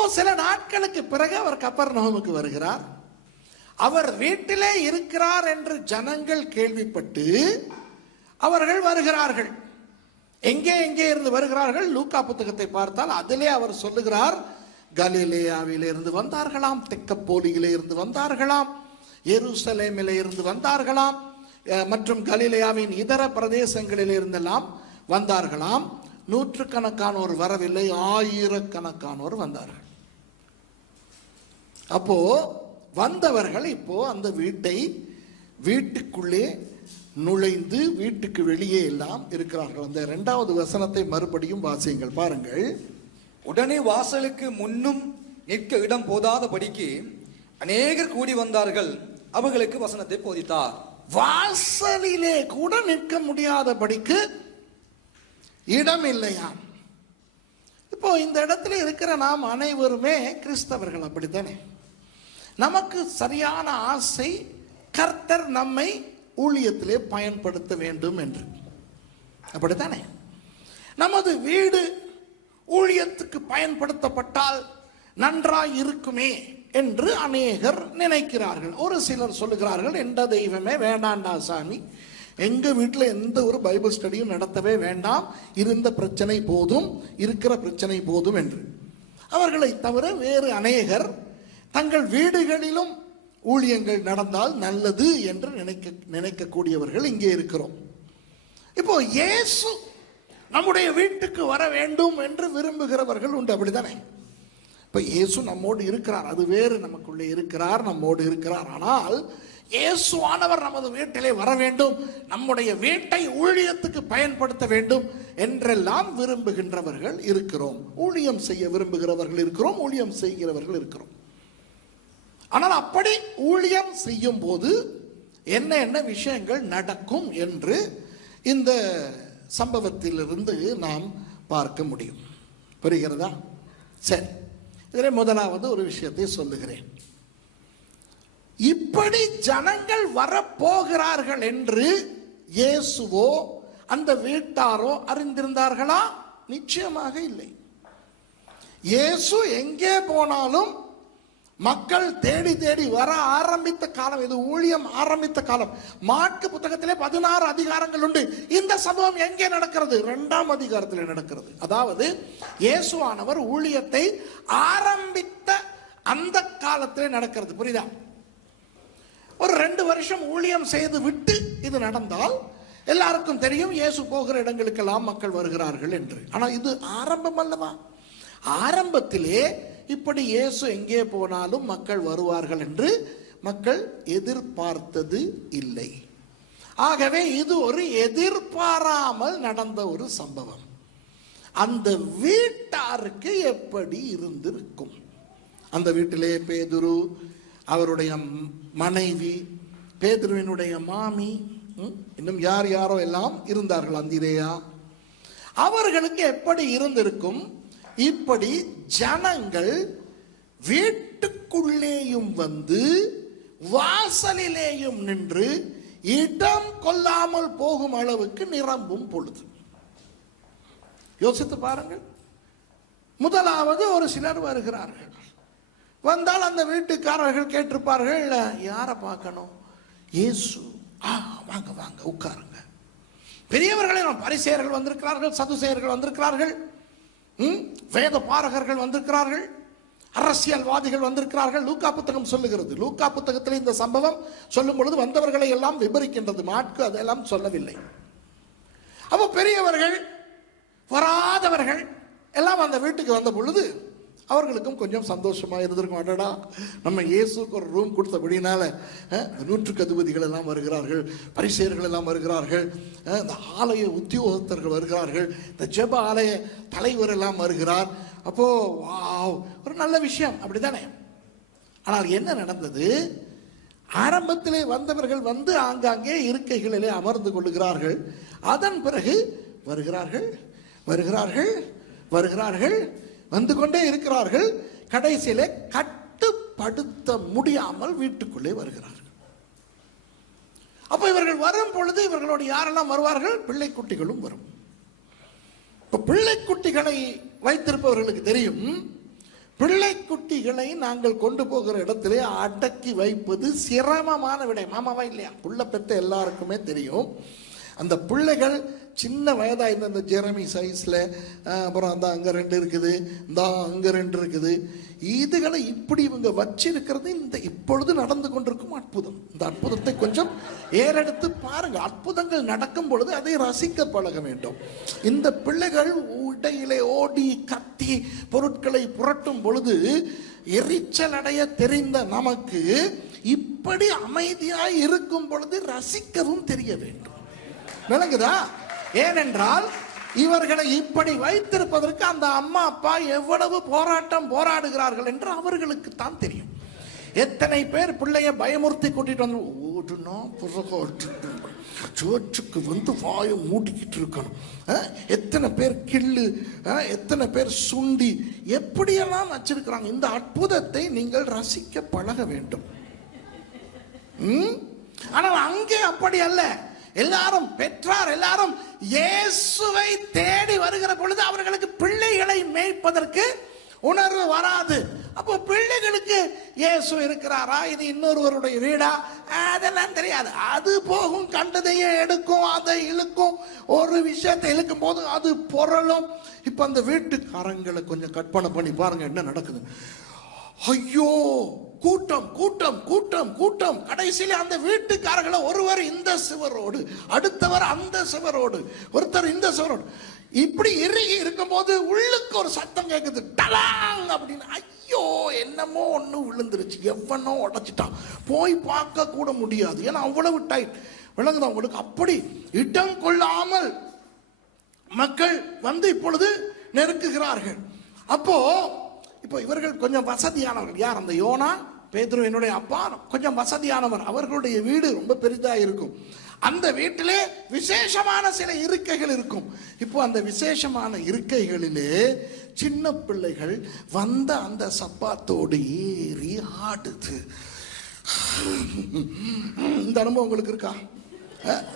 அப்போ சில நாட்களுக்கு பிறகு அவர் கப்பர் நோமுக்கு வருகிறார். அவர் வீட்டிலே இருக்கிறார் என்று ஜனங்கள் கேள்விப்பட்டு அவர்கள் வருகிறார்கள். எங்கே எங்கே இருந்து வருகிறார்கள்? லூக்கா புத்தகத்தை பார்த்தால் அதிலே அவர் சொல்லுகிறார் கலிலேயாவிலே இருந்து வந்தார்களாம் தெக்கப்போலியிலே இருந்து வந்தார்களாம் எருசலேமிலே இருந்து வந்தார்களாம் மற்றும் கலிலேயாவின் இதர பிரதேசங்களில் இருந்தெல்லாம் வந்தார்களாம். நூற்றுக்கணக்கானோர் வரவில்லை ஆயிரக்கணக்கானோர் வந்தார்கள். அப்போ வந்தவர்கள் இப்போ அந்த வீட்டை வீட்டுக்குள்ளே நுழைந்து வீட்டுக்கு வெளியே எல்லாம் இருக்கிறார்கள். அந்த இரண்டாவது வசனத்தை மறுபடியும் வாசியுங்கள். பாருங்கள். உடனே வாசலுக்கு முன்னும் நிற்க இடம் போதாதபடிக்கு அநேகர் கூடி வந்தார்கள். அவர்களுக்கு வசனத்தை போதித்தார். வாசலிலே கூட நிற்க முடியாதபடிக்கு இடம் இல்லையாம் இப்போ இந்த இடத்துல இருக்கிற நாம் அனைவருமே கிறிஸ்தவர்கள் அப்படித்தானே? நமக்கு சரியான ஆசை கர்த்தர் நம்மை ஊழியத்திலே பயன்படுத்த வேண்டும் என்று. அப்படித்தானே? நமது வீடு ஊழியத்துக்கு பயன்படுத்தப்பட்டால் நன்றாய் இருக்குமே என்று அநேகர் நினைக்கிறார்கள். ஒரு சிலர் சொல்லுகிறார்கள் எந்த தெய்வமே வேண்டாண்டா சாமி. எங்க வீட்டில் எந்த ஒரு பைபிள் ஸ்டடியும் நடத்தவே வேண்டாம். இருந்த பிரச்சனை போதும் இருக்கிற பிரச்சனை போதும் என்று. அவர்களை தவிர வேறு அநேகர் தங்கள் வீடுகளிலும் ஊழியங்கள் நடந்தால் நல்லது என்று நினைக்க நினைக்கக்கூடியவர்கள் இங்கே இருக்கிறோம். இப்போ இயேசு நம்முடைய வீட்டுக்கு வர வேண்டும் என்று விரும்புகிறவர்கள் உண்டு அப்படிதானே? இப்போ இயேசு நம்மோடு இருக்கிறார் அது வேறு நமக்குள்ளே இருக்கிறார் நம்மோடு இருக்கிறார். ஆனால் இயேசுவானவர் நமது வீட்டிலே வர வேண்டும் நம்முடைய வீட்டை ஊழியத்துக்கு பயன்படுத்த வேண்டும் என்றெல்லாம் விரும்புகின்றவர்கள் இருக்கிறோம். ஊழியம் செய்ய விரும்புகிறவர்கள் இருக்கிறோம் ஊழியம் செய்கிறவர்கள் இருக்கிறோம். ஆனால் அப்படி ஊழியம் செய்யும் போது என்ன என்ன விஷயங்கள் நடக்கும் என்று இந்த சம்பவத்திலிருந்து நாம் பார்க்க முடியும். புரிகிறதா? சரி. இதில் முதலாவது ஒரு விஷயத்தை சொல்லுகிறேன். இப்படி ஜனங்கள் வரப்போகிறார்கள் என்று இயேசுவோ அந்த வீட்டாரோ அறிந்திருந்தார்களா? நிச்சயமாக இல்லை. இயேசு எங்கே போனாலும் மக்கள் தேடி தேடி வர ஆரம்பித்த காலம் இது ஊழியம் ஆரம்பித்த காலம். மாற்கு புத்தகத்திலே பதினாறு அதிகாரங்கள் உண்டு. இந்த சம்பவம் எங்கே நடக்கிறது? இரண்டாம் அதிகாரத்தில் நடக்கிறது. அதாவது இயேசுவானவர் ஊழியத்தை ஆரம்பித்த அந்த காலத்திலே நடக்கிறது. புரியுதா? ஒரு ரெண்டு வருஷம் ஊழியம் செய்து விட்டு இது நடந்தால் எல்லாருக்கும் தெரியும் இயேசு போகிற இடங்களுக்கெல்லாம் மக்கள் வருகிறார்கள் என்று. ஆனால் இது ஆரம்பம் அல்லவா? ஆரம்பத்திலே இப்படி இயேசு எங்கே போனாலும் மக்கள் வருவார்கள் என்று மக்கள் எதிர்பார்த்தது இல்லை. ஆகவே இது ஒரு எதிர்பாராமல் நடந்த ஒரு சம்பவம். அந்த வீட்டாருக்கு எப்படி இருந்திருக்கும்? அந்த வீட்டிலே பேதுரு அவருடைய மனைவி பேதுருவினுடைய மாமி இன்னும் யார் யாரோ எல்லாம் இருந்தார்கள் அந்திரேயா. அவர்களுக்கு எப்படி இருந்திருக்கும்? இப்படி ஜனங்கள் வீட்டுக்குள்ளேயும் வந்து வாசலிலேயும் நின்று இடம் கொள்ளாமல் போகும் அளவுக்கு நிரம்பும் பொழுது. யோசித்து பாருங்கள். முதலாவது ஒரு சிலர் வருகிறார்கள். வந்தால் அந்த வீட்டுக்காரர்கள் கேட்டிருப்பார்கள் யாரை பார்க்கணும்? இயேசு ஆ வாங்க வாங்க உட்காருங்க. பெரியவர்களே நம்ம பரிசெயர்கள் வந்திருக்கிறார்கள் சதுசேயர்கள் வந்திருக்கிறார்கள். வேத பாரகர்கள் வந்திருக்கிறார்கள். அரசியல்வாதிகள் வந்திருக்கிறார்கள். லூக்கா புத்தகம் சொல்லுகிறது. லூக்கா புத்தகத்தில் இந்த சம்பவம் சொல்லும் பொழுது வந்தவர்களை எல்லாம் விபரிக்கின்றது. மாட்கு அதெல்லாம் சொல்லவில்லை. அப்போ பெரியவர்கள் வராதவர்கள் எல்லாம் அந்த வீட்டுக்கு வந்த பொழுது அவர்களுக்கும் கொஞ்சம் சந்தோஷமாக இருந்திருக்கும். அடடா நம்ம இயேசுக்கு ஒரு ரூம் கொடுத்தபடினால அஹ், நூற்றுக்கு அதிபதிகள் எல்லாம் வருகிறார்கள் பரிசெயர்கள் எல்லாம் வருகிறார்கள் இந்த ஆலய உத்தியோகத்தர்கள் வருகிறார்கள் இந்த ஜெப ஆலய தலைவர் எல்லாம் வருகிறார். அப்போ வாவ் ஒரு நல்ல விஷயம் அப்படிதானே ஆனால் என்ன நடந்தது? ஆரம்பத்திலே வந்தவர்கள் வந்து ஆங்காங்கே இருக்கைகளிலே அமர்ந்து கொள்ளுகிறார்கள். அதன் பிறகு வருகிறார்கள் வருகிறார்கள் வருகிறார்கள். வந்து கொண்டே இருக்கிறார்கள். கடைசியிலே கட்டுப்படுத்த முடியாமல் வீட்டுக்குள்ளே வருகிறார்கள். அப்போ இவர்கள் வரும் பொழுது இவர்களோடு யாரெல்லாம் வருவார்கள்? பிள்ளைக்குட்டிகளும் வரும். இப்போ பிள்ளைக்குட்டிகளை வைத்திருப்பவர்களுக்கு தெரியும். பிள்ளைக்குட்டிகளை நாங்கள் கொண்டு போகிற இடத்திலே அடக்கி வைப்பது சிரமமான விடை. மாமாவா இல்லையா? புள்ள பெற்ற எல்லாருக்குமே தெரியும். அந்த பிள்ளைகள் சின்ன வயதாக இருந்த அந்த ஜெரமி சைஸில் அப்புறம் அந்த அங்கே ரெண்டு இருக்குது இந்த அங்கே ரெண்டு இருக்குது. இதுகளை இப்படி இவங்க வச்சிருக்கிறது இந்த இப்பொழுது நடந்து கொண்டிருக்கும் அற்புதம். இந்த அற்புதத்தை கொஞ்சம் ஏறெடுத்து பாருங்க. அற்புதங்கள் நடக்கும் பொழுது அதை ரசிக்க பழக வேண்டும். இந்த பிள்ளைகள் உடையிலே ஓடி கத்தி பொருட்களை புரட்டும் பொழுது எரிச்சல் அடைய தெரிந்த நமக்கு இப்படி அமைதியாய் இருக்கும் பொழுது ரசிக்கவும் தெரிய வேண்டும். விளங்குதா? ஏனென்றால் இவர்களை இப்படி வைத்திருப்பதற்கு அந்த அம்மா அப்பா எவ்வளவு போராட்டம் போராடுகிறார்கள் என்று அவர்களுக்கு தான் தெரியும். எத்தனை பேர் பிள்ளைய பயமுறுத்தி கூட்டிட்டு வந்து ஓடுனா புறக சர்ச்சுக்கு வந்து வாயை மூடிக்கிட்டு இருக்கணும். எத்தனை பேர் கிள்ளு எத்தனை பேர் சுண்டி எப்படியெல்லாம் வச்சிருக்கிறாங்க? இந்த அற்புதத்தை நீங்கள் ரசிக்க பழக வேண்டும். ம்? ஆனால் அங்கே அப்படி அல்ல. எல்லாரும் பெற்றார் எல்லாரும் இயேசுவை தேடி வருகிற பொழுது அவர்களுக்கு பிள்ளைகளை மேய்ப்பதற்கு உணர்வு வராது. அப்போ பிள்ளைகளுக்கு இயேசு இருக்கிறாரா? இது இன்னொருவருடைய வீடா? அதெல்லாம் தெரியாது. அது போகும் கண்டதையே எடுக்கும் அதை இழுக்கும். ஒரு விஷயத்தை இழுக்கும் போது அது பொருளும். இப்போ அந்த வீட்டுக்காரங்களை கொஞ்சம் கற்பனை பண்ணி பாருங்க என்ன நடக்குது? ஐயோ! கூட்டம் கூட்டம் கூட்டம் கூட்டம். கடைசியில் அந்த வீட்டுக்காரர்களை ஒருவர் இந்த சுவரோடு அடுத்தவர் அந்த சுவரோடு ஒருத்தர் இந்த சுவரோடு. இப்படி இறுகி இருக்கும்போது உள்ளுக்கு ஒரு சத்தம் கேட்குது டலாங் அப்படின்னு. ஐயோ என்னமோ ஒன்று விழுந்துருச்சு. எவனோ உடச்சிட்டான். போய் பார்க்க கூட முடியாது. ஏன்னா அவ்வளவு டைட் விளங்குதான் உங்களுக்கு? அப்படி இடம் கொள்ளாமல் மக்கள் வந்து இப்பொழுது நெருக்குகிறார்கள். அப்போ இப்போ இவர்கள் கொஞ்சம் வசதியானவர்கள். யார்? அந்த யோனா? பேதுரு என்னுடைய அப்பா கொஞ்சம் வசதியானவர். அவர்களுடைய வீடு ரொம்ப பெரிதா இருக்கும். அந்த வீட்டிலே விசேஷமான சில இருக்கைகள் இருக்கும். இப்போ அந்த விசேஷமான இருக்கைகளிலே சின்ன பிள்ளைகள் வந்த அந்த சப்பாத்தோடு ஏறி ஆடுது. இந்த அனுபவம் உங்களுக்கு இருக்கா?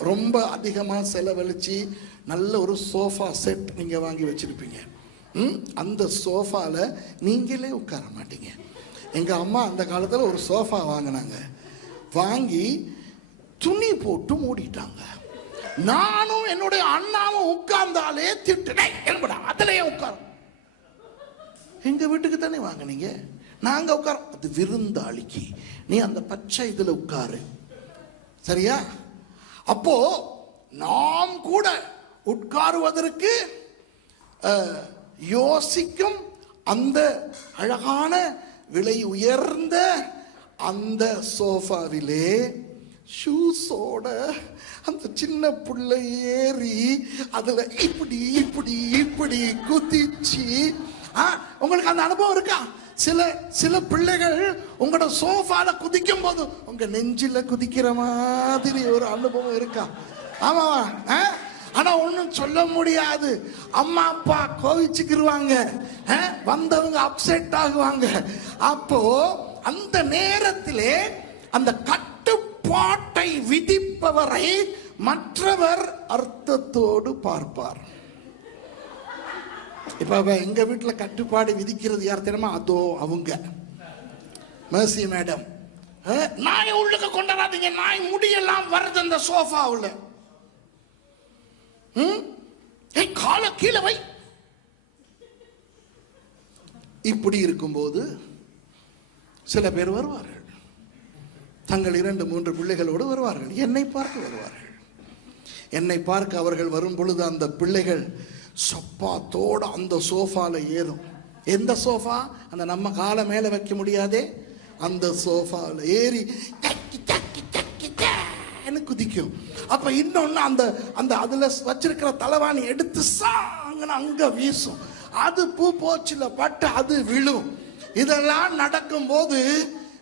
ரொம்ப அதிகமாக செலவழிச்சு நல்ல ஒரு சோஃபா செட் நீங்கள் வாங்கி வச்சிருப்பீங்க. ம், அந்த சோஃபாவில் நீங்களே உட்கார மாட்டீங்க. எங்கள் அம்மா அந்த காலத்தில் ஒரு சோஃபா வாங்கினாங்க. வாங்கி துணி போட்டு மூடிட்டாங்க. நானும் என்னுடைய அண்ணாவும் உட்கார்ந்தாலே திட்டுனேன் என்படா அதுலயே உட்கார. எங்க வீட்டுக்கு தானே வாங்குனீங்க? நாங்க உட்கார அது விருந்தாளிக்கு. நீ அந்த பச்சை இதுல உட்காரு. சரியா? அப்போ நாம் கூட உட்காருவதற்கு யோசிக்கும் அந்த அழகான விலை உயர்ந்த அந்த சோஃபாவிலே ஷூஸோட அந்த சின்ன புள்ளை ஏறி அதுல இப்படி இப்படி இப்படி குதிச்சு ஆ, உங்களுக்கு அந்த அனுபவம் இருக்கா? சில சில பிள்ளைகள் உங்களோட சோஃபால குதிக்கும் போது உங்க நெஞ்சில குதிக்கிற மாதிரி ஒரு அனுபவம் இருக்கா? ஆமாவா? ஆ? ஆனா ஒன்றும் சொல்ல முடியாது. அம்மா அப்பா கோவிச்சுக்கிருவாங்க. ஆ? வந்தவங்க அப்செட் ஆகுவாங்க. அப்போ அந்த நேரத்திலே அந்த கட்டுப்பாட்டை விதிப்பவரை மற்றவர் அர்த்தத்தோடு பார்ப்பார். இப்ப எங்க வீட்டுல கட்டுப்பாடு விதிக்கிறது யார் தெரியுமா? அதோ அவங்க. மேசி மேடம் நாயை உள்ளுக்கு கொண்டு வராதீங்க நாய் முடியெல்லாம் வருது அந்த சோஃபாவில் கால கீழே வை. இப்படி இருக்கும்போது சில பேர் வருவார்கள். தங்கள் இரண்டு மூன்று பிள்ளைகளோடு வருவார்கள். என்னை பார்க்க வருவார்கள். என்னை பார்க்க அவர்கள் வரும் பொழுது அந்த பிள்ளைகள் சொப்பாத்தோடு அந்த சோஃபால ஏறும். எந்த சோஃபா? அந்த நம்ம காலை மேலே வைக்க முடியாதே. அந்த சோஃபாவில் ஏறி குதிக்கும். அப்ப இன்னொன்னு அந்த அந்த அதுல வச்சிருக்கிற தலைவாணி எடுத்து சாங்கன்னு அங்க வீசும். அது பூ போச்சுல பட்டு அது விழும். இதெல்லாம் நடக்கும்போது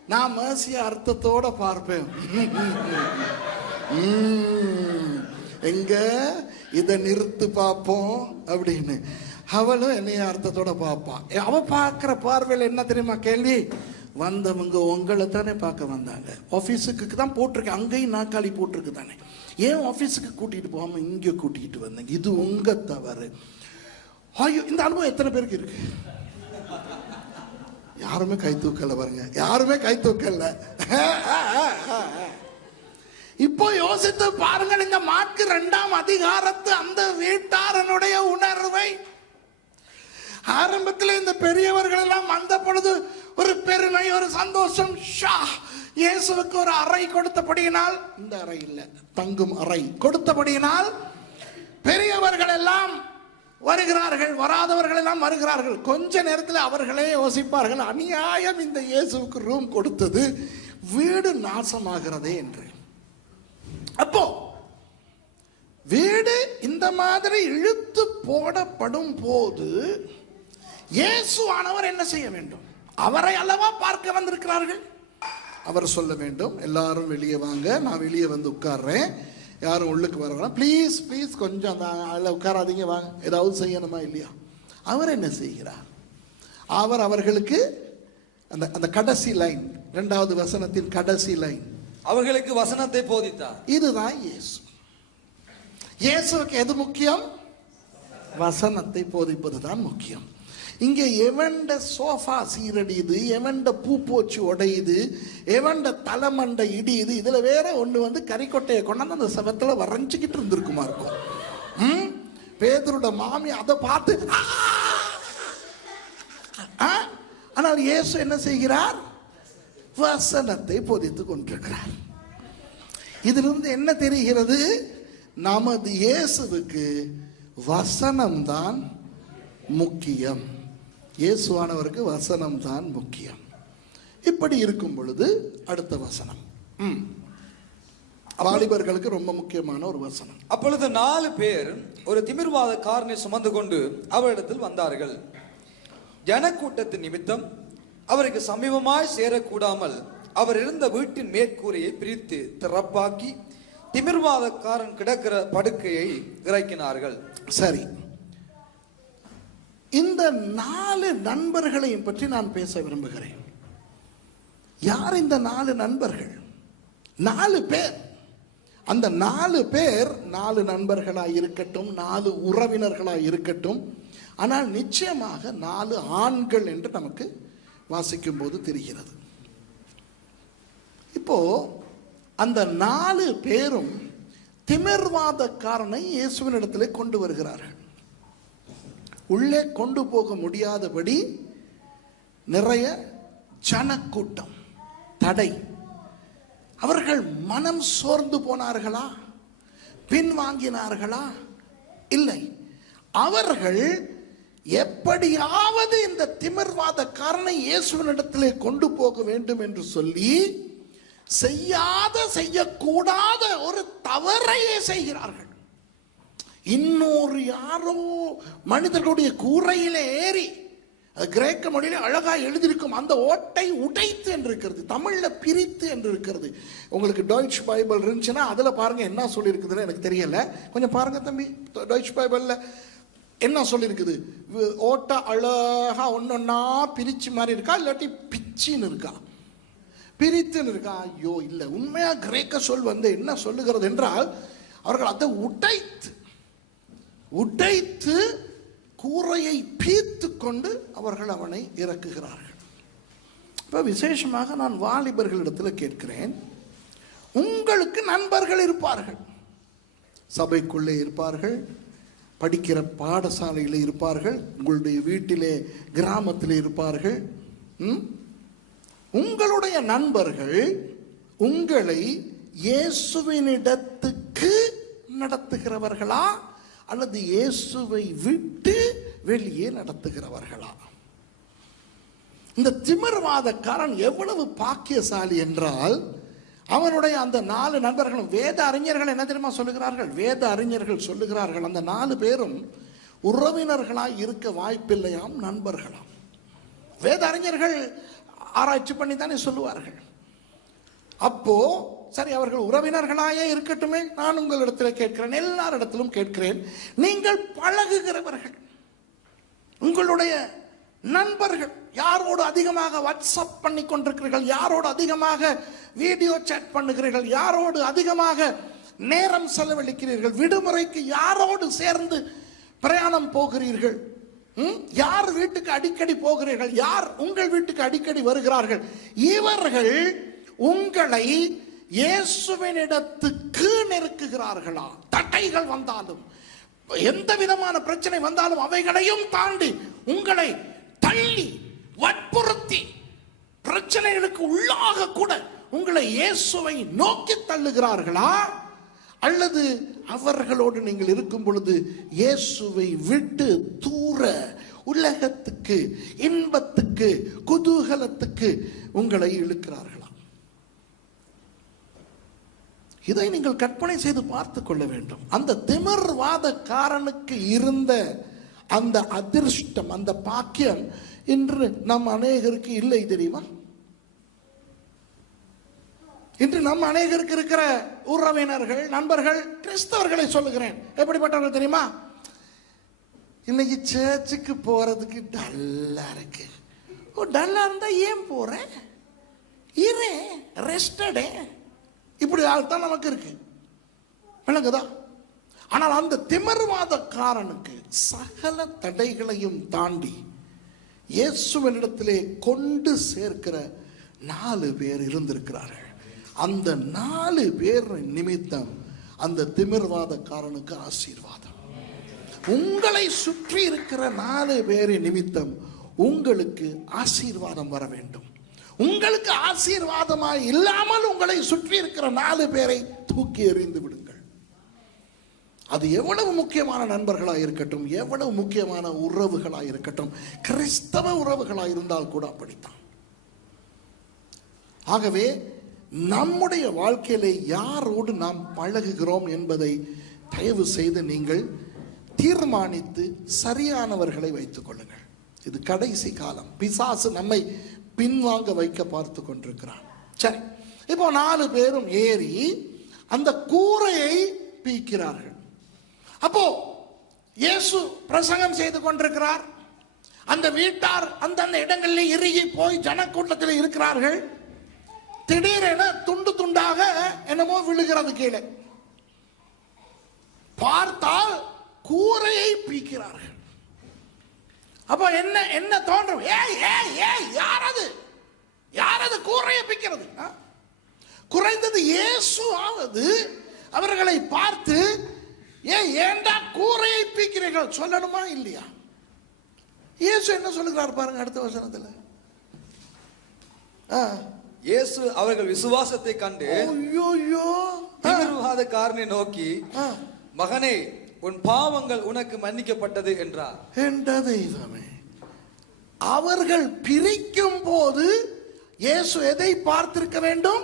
நான் மேசிய அர்த்தத்தோட பார்ப்பேன். எங்க? இதை நிறுத்து பார்ப்போம் அப்படின்னு. அவளும் என்னைய அர்த்தத்தோட பார்ப்பான் அவ பார்க்குற பார்வையில் என்ன தெரியுமா கேள்வி? வந்தவங்க உங்களை தானே பார்க்க வந்தாங்க. ஆஃபீஸுக்கு தான் போட்டிருக்கு அங்கேயும் நாக்காளி போட்டிருக்கு தானே. ஏன் ஆஃபீஸுக்கு கூட்டிகிட்டு போகாமல் இங்கே கூட்டிகிட்டு வந்தீங்க? இது உங்க தவறு. ஐயோ இந்த அனுபவம் எத்தனை பேருக்கு இருக்கு? யாருமே கை தூக்கலை பாருங்க. யாருமே கை தூக்கல. இப்போ யோசித்து பாருங்கள் இந்த மாற்கு இரண்டாம் அதிகாரத்து அந்த வீட்டாரனுடைய உணர்வை. ஆரம்பத்தில் இந்த பெரியவர்கள் எல்லாம் வந்த பொழுது ஒரு பெருமை ஒரு சந்தோஷம். ஷா! இயேசுவுக்கு ஒரு அறை கொடுத்தபடியினால் இந்த அறை இல்லை தங்கும் அறை கொடுத்தபடியினால் பெரியவர்கள் எல்லாம் வருகிறார்கள் வராதவர்கள் எல்லாம் வருகிறார்கள். கொஞ்ச நேரத்தில் அவர்களே யோசிப்பார்கள் அநியாயம் இந்த இயேசுவுக்கு ரூம் கொடுத்தது வீடு நாசமாகிறதே என்று. அப்போ வீடு இந்த மாதிரி இழுத்து போடப்படும் போது இயேசுவானவர் என்ன செய்ய வேண்டும்? அவரை அல்லவா பார்க்க வந்திருக்கிறார்கள்? அவர் சொல்ல வேண்டும். எல்லாரும் வெளியே வாங்க. நான் வெளியே வந்து உட்கார்றேன். யாரும் உள்ளுக்கு வர ப்ளீஸ் ப்ளீஸ் கொஞ்சம் அந்த அதில் உட்காராதீங்க. வாங்க. ஏதாவது செய்யணுமா இல்லையா? அவர் என்ன செய்கிறார்? அவர் அவர்களுக்கு அந்த அந்த கடைசி லைன் இரண்டாவது வசனத்தின் கடைசி லைன். அவர்களுக்கு வசனத்தை போதித்தார். இதுதான் இயேசு. இயேசுவுக்கு எது முக்கியம்? வசனத்தை போதிப்பது தான் முக்கியம். இங்கே எவண்ட சோஃபா சீரடியுது எவண்ட போச்சு உடையுது எவண்ட தலைமண்டை இடியுது இதில் வேற ஒன்று வந்து கறிக்கொட்டையை கொண்டாந்து அந்த செவத்தில் வரைஞ்சிக்கிட்டு இருந்திருக்குமா இருக்கும். ம்? பேதரோட மாமி அதை பார்த்து "ஆ!" ஆனால் இயேசு என்ன செய்கிறார்? வசனத்தை போதித்து கொண்டிருக்கிறார். இதிலிருந்து என்ன தெரிகிறது? நமது இயேசுவுக்கு வசனம்தான் முக்கியம். இயேசுவானவருக்கு வசனம்தான் முக்கியம். இப்படி இருக்கும் பொழுது அடுத்த வசனம். ம். வாலிபர்களுக்கு ரொம்ப முக்கியமான ஒரு வசனம். அப்பொழுது நாலு பேர் ஒரு திமிர்வாத காரனை சுமந்து கொண்டு அவரிடத்தில் வந்தார்கள். ஜனக்கூட்டத்தின் நிமித்தம் அவருக்கு சமீபமாய் சேரக்கூடாமல் அவர் இருந்த வீட்டின் மேற்கூரையை பிரித்து திறப்பாக்கி திமிர்வாதக்காரன் கிடக்கிற படுக்கையை இறக்கினார்கள். சரி. இந்த நாலு நண்பர்களையும் பற்றி நான் பேச விரும்புகிறேன். யார் இந்த நாலு நண்பர்கள்? நாலு பேர். அந்த நாலு பேர் நாலு நண்பர்களாக இருக்கட்டும் நாலு உறவினர்களாக இருக்கட்டும் ஆனால் நிச்சயமாக நாலு ஆண்கள் என்று நமக்கு வாசிக்கும் போது தெரிகிறது. இப்போ அந்த நாலு பேரும் திமிர்வாதக்காரனை இயேசுவினிடத்திலே கொண்டு வருகிறார்கள். உள்ளே கொண்டு போக முடியாதபடி நிறைய ஜனக்கூட்டம் தடை. அவர்கள் மனம் சோர்ந்து போனார்களா? பின்வாங்கினார்களா இல்லை. அவர்கள் எப்படியாவது இந்த திமிர்வாதக்காரனை இயேசுவனிடத்திலே கொண்டு போக வேண்டும் என்று சொல்லி செய்யாத செய்யக்கூடாத ஒரு தவறையே செய்கிறார்கள். இன்னொரு யாரோ மனிதர்களுடைய கூரையில ஏறி அது கிரேக்க மொழியில அழகா எழுதியிருக்கும் அந்த ஓட்டை உடைத்து என்று இருக்கிறது தமிழ்ல பிரித்து என்று இருக்கிறது உங்களுக்கு டாய்ச் பைபிள் இருந்துச்சுன்னா அதுல பாருங்க என்ன சொல்லியிருக்குதுன்னு எனக்கு தெரியல. கொஞ்சம் பாருங்க தம்பி டாய்ச் பைபிள்ல என்ன சொல்லியிருக்குது? ஓட்டை அழகா ஒன்னொன்னா பிரிச்சு மாதிரி இருக்கா? இல்லாட்டி பிச்சின்னு இருக்கா? பிரித்துன்னு இருக்கா? ஐயோ இல்லை. உண்மையா கிரேக்க சொல் வந்து என்ன சொல்லுகிறது என்றால் அவர்கள் அதை உடைத்து உடைத்து கூரையை பீத்து கொண்டு அவர்கள் அவனை இறக்குகிறார்கள். இப்போ விசேஷமாக நான் வாலிபர்களிடத்தில் கேட்கிறேன். உங்களுக்கு நண்பர்கள் இருப்பார்கள். சபைக்குள்ளே இருப்பார்கள். படிக்கிற பாடசாலையில் இருப்பார்கள். உங்களுடைய வீட்டிலே கிராமத்தில் இருப்பார்கள். ம்? உங்களுடைய நண்பர்கள் உங்களை இயேசுவினிடத்துக்கு நடத்துகிறவர்களா? அல்லது இயேசுவை விட்டு வெளியே நடத்துகிறவர்களா? இந்த திமிர்வாதக்காரன் எவ்வளவு பாக்கியசாலி என்றால் அவனுடைய அந்த நாலு நண்பர்களும் வேத அறிஞர்கள் என்ன தெரியுமா சொல்லுகிறார்கள்? வேத அறிஞர்கள் சொல்லுகிறார்கள் அந்த நாலு பேரும் உறவினர்களாய் இருக்க வாய்ப்பில்லையாம் நண்பர்களாம். வேத அறிஞர்கள் ஆராய்ச்சி பண்ணி தானே சொல்லுவார்கள். அப்போ சரி அவர்கள் உறவினர்களாயே இருக்கட்டுமே நான் உங்களிடத்தில் கேட்கிறேன் எல்லாரிடத்திலும் கேட்கிறேன் நீங்கள் பழகுகிறவர்கள் உங்களுடைய நண்பர்கள் யாரோடு அதிகமாக வாட்ஸ்அப் பண்ணி கொண்டிருக்கிறீர்கள் யாரோடு அதிகமாக வீடியோ சேட் பண்ணுகிறீர்கள் யாரோடு அதிகமாக நேரம் செலவழிக்கிறீர்கள் விடுமுறைக்கு யாரோடு சேர்ந்து பிரயாணம் போகிறீர்கள் ம்? யார் வீட்டுக்கு அடிக்கடி போகிறீர்கள் யார் உங்கள் வீட்டுக்கு அடிக்கடி வருகிறார்கள் இவர்கள் உங்களை இயேசுவினிடத்துக்கு நெருக்குகிறார்களா? தட்டைகள் வந்தாலும் எந்த விதமான பிரச்சனை வந்தாலும் அவைகளையும் தாண்டி உங்களை தள்ளி வற்புறுத்தி பிரச்சனைகளுக்கு உள்ளாக கூட உங்களை இயேசுவை நோக்கி தள்ளுகிறார்களா? அல்லது அவர்களோடு நீங்கள் இருக்கும் பொழுது இயேசுவை விட்டு தூர உலகத்துக்கு இன்பத்துக்கு குதூகலத்துக்கு உங்களை இழுக்கிறார்களா? இதை நீங்கள் கற்பனை செய்து பார்த்து கொள்ள வேண்டும். அந்த திமிர்வாதக்காரனுக்கு இருந்த அந்த அதிர்ஷ்டம் அந்த பாக்கியம் இன்று நம் அநேகருக்கு இல்லை தெரியுமா? இன்று நம் அநேகருக்கு இருக்கிற உறவினர்கள் நண்பர்கள் கிறிஸ்தவர்களை சொல்லுகிறேன். எப்படிப்பட்டவர்கள் தெரியுமா? இன்னைக்கு சேர்ச்சுக்கு போறதுக்கு டல்லா இருக்கு. ஓ டல்லா இருந்தா ஏன் போறேன் இரு ரெஸ்டடே. இப்படி தான் நமக்கு இருக்கு. விளங்குதா? ஆனால் அந்த திமர்வாதக்காரனுக்கு சகல தடைகளையும் தாண்டி இயேசுவனிடத்திலே கொண்டு சேர்க்கிற நாலு பேர் இருந்திருக்கிறார்கள். அந்த நாலு பேர் நிமித்தம் அந்த திமிர்வாதக்காரனுக்கு ஆசீர்வாதம். உங்களை சுற்றி இருக்கிற நாலு பேரின் நிமித்தம் உங்களுக்கு ஆசீர்வாதம் வர வேண்டும். உங்களுக்கு ஆசீர்வாதமாய் இல்லாமல் உங்களை சுற்றி இருக்கிற நாலு பேரை தூக்கி எறிந்து விடுங்கள். அது எவ்வளவு முக்கியமான நண்பர்களாக இருக்கட்டும் எவ்வளவு முக்கியமான உறவுகளாக இருக்கட்டும் கிறிஸ்தவ உறவுகளாக இருந்தால் கூட அப்படித்தான். ஆகவே நம்முடைய வாழ்க்கையிலே யாரோடு நாம் பழகுகிறோம் என்பதை தயவு செய்து நீங்கள் தீர்மானித்து சரியானவர்களை வைத்துக் கொள்ளுங்கள். இது கடைசி காலம். பிசாசு நம்மை பின்வாங்க வைக்க பார்த்து கொண்டிருக்கிறான். சரி இப்போ நாலு பேரும் ஏறி அந்த கூரையை பீக்கிறார்கள் அப்போ இயேசு பிரசங்கம் செய்து கொண்டிருக்கிறார். அந்த வீட்டார் அந்தந்த இடங்களில் இறுகி போய் ஜனக்கூட்டத்தில் இருக்கிறார்கள். திடீரென துண்டு துண்டாக என்னமோ விழுகிறது கீழே. பார்த்தால் கூரையை பீக்கிறார்கள் அப்போ என்ன என்ன தோன்றும் ஏய் ஏய் ஏய் யாரது யாரது கூரையை பிக்கிறது? குறைந்தது இயேசு ஆவது அவர்களை பார்த்து ஏன் ஏண்டா கூரையை பீக்கிறீர்கள் சொல்லணுமா இல்லையா இயேசு என்ன சொல்லுகிறார் பாருங்க அடுத்த வசனத்துல ஆ. இயேசு அவர்கள் விசுவாசத்தை கண்டு ஐயோயோ ஆ. தீவிரவாதக்காரனை நோக்கி. மகனே உன் பாவங்கள் உனக்கு மன்னிக்கப்பட்டது என்றார். என்ற தெய்வமே அவர்கள் பிரிக்கும் போது இயேசு எதை பார்த்திருக்க வேண்டும்?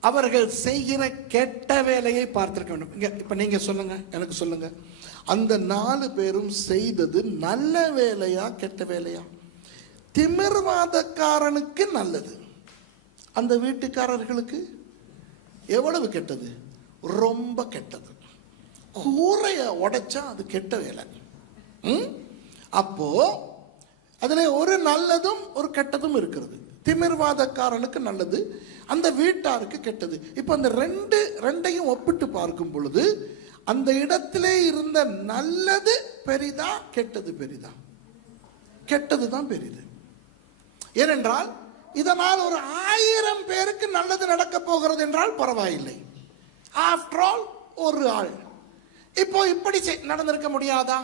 அவர்கள் செய்கிற கெட்ட வேலையை பார்த்திருக்க வேண்டும். இங்க இப்ப நீங்க சொல்லுங்க எனக்கு சொல்லுங்க. அந்த நாலு பேரும் செய்தது நல்ல வேலையா கெட்ட வேலையா? திமிர்வாதக்காரனுக்கு நல்லது. அந்த வீட்டுக்காரர்களுக்கு எவ்வளவு கெட்டது? ரொம்ப கெட்டது. கூரைய உடைச்சா அது கெட்ட வேலை. அப்போ அதில் ஒரு நல்லதும் ஒரு கெட்டதும் இருக்கிறது. திமிர்வாதக்காரனுக்கு நல்லது அந்த வீட்டாருக்கு கெட்டது. இப்போ அந்த ரெண்டு ரெண்டையும் ஒப்பிட்டு பார்க்கும் பொழுது அந்த இடத்திலே இருந்த நல்லது பெரிதா கெட்டது பெரிதா? கெட்டது தான் பெரிது. ஏனென்றால் இதனால் ஒரு ஆயிரம் பேருக்கு நல்லது நடக்க போகிறது என்றால் பரவாயில்லை. ஆஃப்டர் ஆல் ஒரு ஆள். இப்போ இப்படி நடந்திருக்க முடியாதா?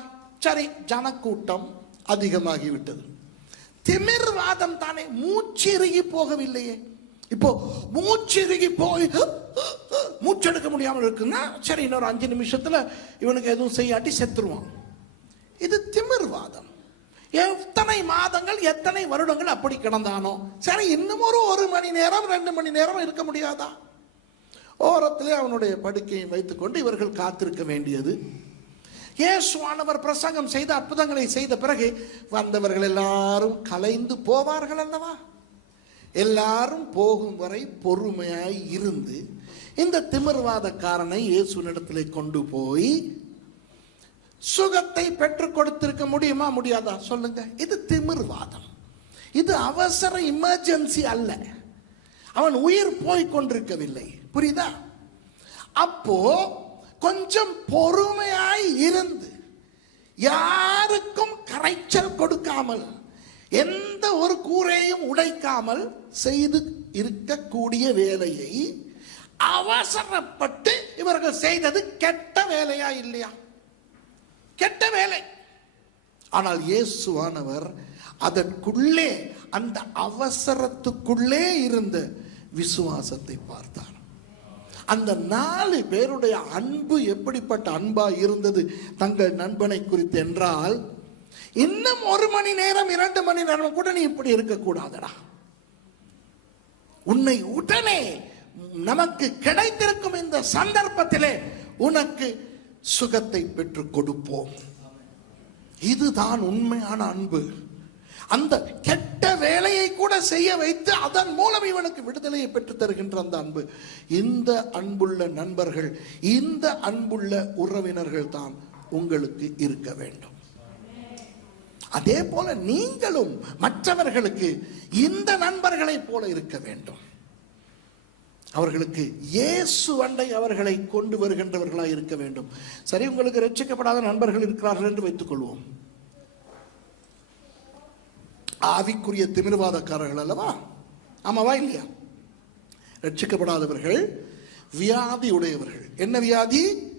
சரி ஜனக்கூட்டம் அதிகமாகிவிட்டது. திமிர்வாதம் தானே மூச்சிறுகி போகவில்லையே. இப்போ மூச்சிறுகி போய் மூச்செடுக்க முடியாமல் இருக்குன்னா சரி இன்னொரு அஞ்சு நிமிஷத்துல இவனுக்கு எதுவும் செய்யாட்டி செத்துருவான். இது திமிர்வாதம். எத்தனை மாதங்கள் எத்தனை வருடங்கள் அப்படி கிடந்தானோ? சரி இன்னும் ஒரு ஒரு மணி நேரம் ரெண்டு மணி நேரம் இருக்க முடியாதா? ஓரத்திலே அவனுடைய படுக்கையை வைத்துக்கொண்டு இவர்கள் காத்திருக்க வேண்டியது. இயேசுவானவர் பிரசங்கம் செய்த அற்புதங்களை செய்த பிறகு வந்தவர்கள் எல்லாரும் கலைந்து போவார்கள் அல்லவா? எல்லாரும் போகும் வரை பொறுமையாய் இருந்து இந்த திமிர்வாதக்காரனை இயேசுனிடத்திலே கொண்டு போய் சுகத்தை பெற்று கொடுத்திருக்க முடியுமா முடியாதா? சொல்லுங்க. இது திமிர்வாதம். இது அவசர இமர்ஜென்சி அல்ல. அவன் உயிர் போய் கொண்டிருக்கவில்லை. புரியுதா? அப்போ கொஞ்சம் பொறுமையாய் இருந்து யாருக்கும் கரைச்சல் கொடுக்காமல் எந்த ஒரு கூரையும் உடைக்காமல் செய்து இருக்கக்கூடிய வேலையை அவசரப்பட்டு இவர்கள் செய்தது கெட்ட வேலையா இல்லையா? கெட்ட வேலை. ஆனால் இயேசுவானவர் அதற்குள்ளே அந்த அவசரத்துக்குள்ளே இருந்த விசுவாசத்தை பார்த்தார். அந்த நாலு பேருடைய அன்பு எப்படிப்பட்ட அன்பா இருந்தது? தங்கள் நண்பனை குறித்து என்றால் இன்னும் ஒரு மணி நேரம் இரண்டு மணி நேரம் கூட நீ இப்படி இருக்கக்கூடாதடா. உன்னை உடனே நமக்கு கிடைத்திருக்கும் இந்த சந்தர்ப்பத்திலே உனக்கு சுகத்தை பெற்றுக் கொடுப்போம். இதுதான் உண்மையான அன்பு. அந்த கெட்ட வேலையை கூட செய்ய வைத்து அதன் மூலம் இவனுக்கு விடுதலையை பெற்று தருகின்ற அந்த அன்பு. இந்த அன்புள்ள நண்பர்கள் இந்த அன்புள்ள உறவினர்கள் தான் உங்களுக்கு இருக்க வேண்டும். அதே போல நீங்களும் மற்றவர்களுக்கு இந்த நண்பர்களைப் போல இருக்க வேண்டும். அவர்களுக்கு இயேசு அண்டை அவர்களை கொண்டு வருகின்றவர்களாக இருக்க வேண்டும். சரி உங்களுக்கு ரட்சிக்கப்படாத நண்பர்கள் இருக்கிறார்கள் என்று வைத்துக் கொள்வோம் ஆவிக்குரிய திமிர்வாதக்காரர்கள் அல்லவா? ஆமாவா இல்லையா? ரட்சிக்கப்படாதவர்கள் வியாதி உடையவர்கள். என்ன வியாதி?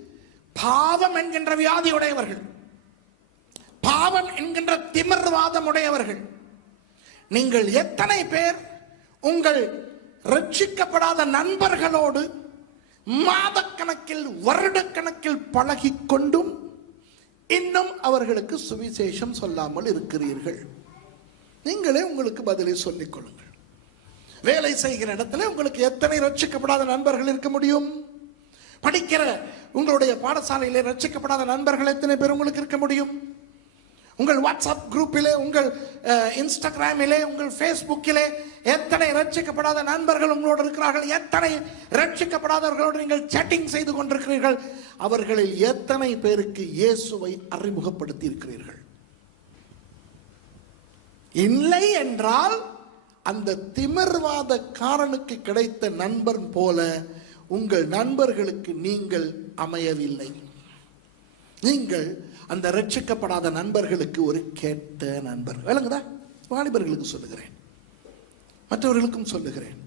பாவம் என்கின்ற வியாதி உடையவர்கள். பாவம் என்கின்ற திமிர்வாதம் உடையவர்கள். நீங்கள் எத்தனை பேர் உங்கள் ரட்சிக்கப்படாத நண்பர்களோடு மாதக்கணக்கில் வருடக்கணக்கில் பழகிக்கொண்டும் இன்னும் அவர்களுக்கு சுவிசேஷம் சொல்லாமல் இருக்கிறீர்கள். நீங்களே உங்களுக்கு பதிலை சொல்லிக் கொள்ளுங்கள் வேலை செய்கிற இடத்துல உங்களுக்கு எத்தனை ரட்சிக்கப்படாத நண்பர்கள் இருக்க முடியும்? படிக்கிற உங்களுடைய பாடசாலையிலே ரட்சிக்கப்படாத நண்பர்கள் எத்தனை பேர் உங்களுக்கு இருக்க முடியும்? உங்கள் வாட்ஸ்அப் குரூப்பிலே உங்கள் இன்ஸ்டாகிராமிலே உங்கள் ஃபேஸ்புக்கிலே எத்தனை ரட்சிக்கப்படாத நண்பர்கள் உங்களோடு இருக்கிறார்கள்? எத்தனை ரட்சிக்கப்படாதவர்களோடு நீங்கள் சேட்டிங் செய்து கொண்டிருக்கிறீர்கள்? அவர்களில் எத்தனை பேருக்கு இயேசுவை அறிமுகப்படுத்தி இருக்கிறீர்கள் இல்லை என்றால் அந்த திமிர்வாத காரனுக்கு கிடைத்த நண்பன் போல உங்கள் நண்பர்களுக்கு நீங்கள் அமையவில்லை. நீங்கள் அந்த ரட்சிக்கப்படாத நண்பர்களுக்கு ஒரு கெட்ட நண்பர். விளங்குதா? வாலிபர்களுக்கு சொல்லுகிறேன். மற்றவர்களுக்கும் சொல்லுகிறேன்.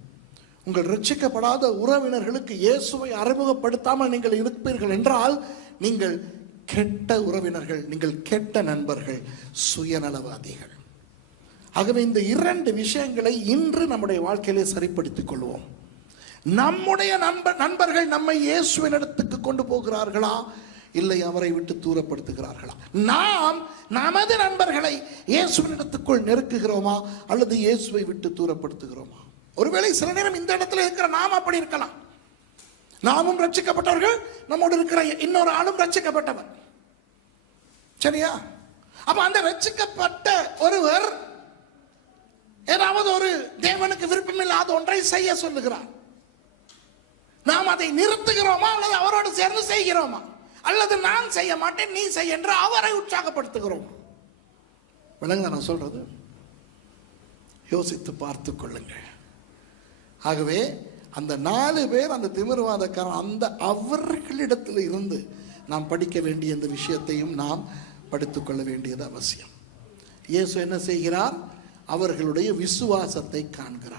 உங்கள் ரட்சிக்கப்படாத உறவினர்களுக்கு இயேசுவை அறிமுகப்படுத்தாமல் நீங்கள் இருப்பீர்கள் என்றால் நீங்கள் கெட்ட உறவினர்கள் நீங்கள் கெட்ட நண்பர்கள் சுயநலவாதிகள். ஆகவே இந்த இரண்டு விஷயங்களை இன்று நம்முடைய வாழ்க்கையிலே சரிப்படுத்திக் கொள்வோம். நம்முடைய நண்பர் நண்பர்கள் நம்மை இயேசுவின் இடத்துக்கு கொண்டு போகிறார்களா? இல்லை அவரை விட்டு தூரப்படுத்துகிறார்களா? நாம் நமது நண்பர்களை இயேசுவின் இடத்துக்குள் நெருக்குகிறோமா? அல்லது இயேசுவை விட்டு தூரப்படுத்துகிறோமா? ஒருவேளை சில நேரம் இந்த இடத்துல இருக்கிற நாம் அப்படி இருக்கலாம். நாமும் ரட்சிக்கப்பட்டவர்கள் நம்மோடு இருக்கிற இன்னொரு ஆளும் ரட்சிக்கப்பட்டவர். சரியா? அப்ப அந்த ரட்சிக்கப்பட்ட ஒருவர் ஏதாவது ஒரு தேவனுக்கு விருப்பமில்லாத ஒன்றை செய்ய சொல்லுகிறார். நாம் அதை நிறுத்துகிறோமா அல்லது அவரோடு சேர்ந்து செய்கிறோமா? அல்லது நான் செய்ய மாட்டேன் நீ செய்ய என்று அவரை உற்சாகப்படுத்துகிறோம். விளங்க நான் சொல்றது யோசித்து பார்த்து கொள்ளுங்கள். ஆகவே அந்த நாலு பேர் அந்த திமிர்வாதக்காரன் அந்த அவர்களிடத்தில் இருந்து நாம் படிக்க வேண்டிய இந்த விஷயத்தையும் நாம் படித்துக்கொள்ள வேண்டியது அவசியம். இயேசு என்ன செய்கிறார்? அவர்களுடைய விசுவாசத்தை காண்கிறார்.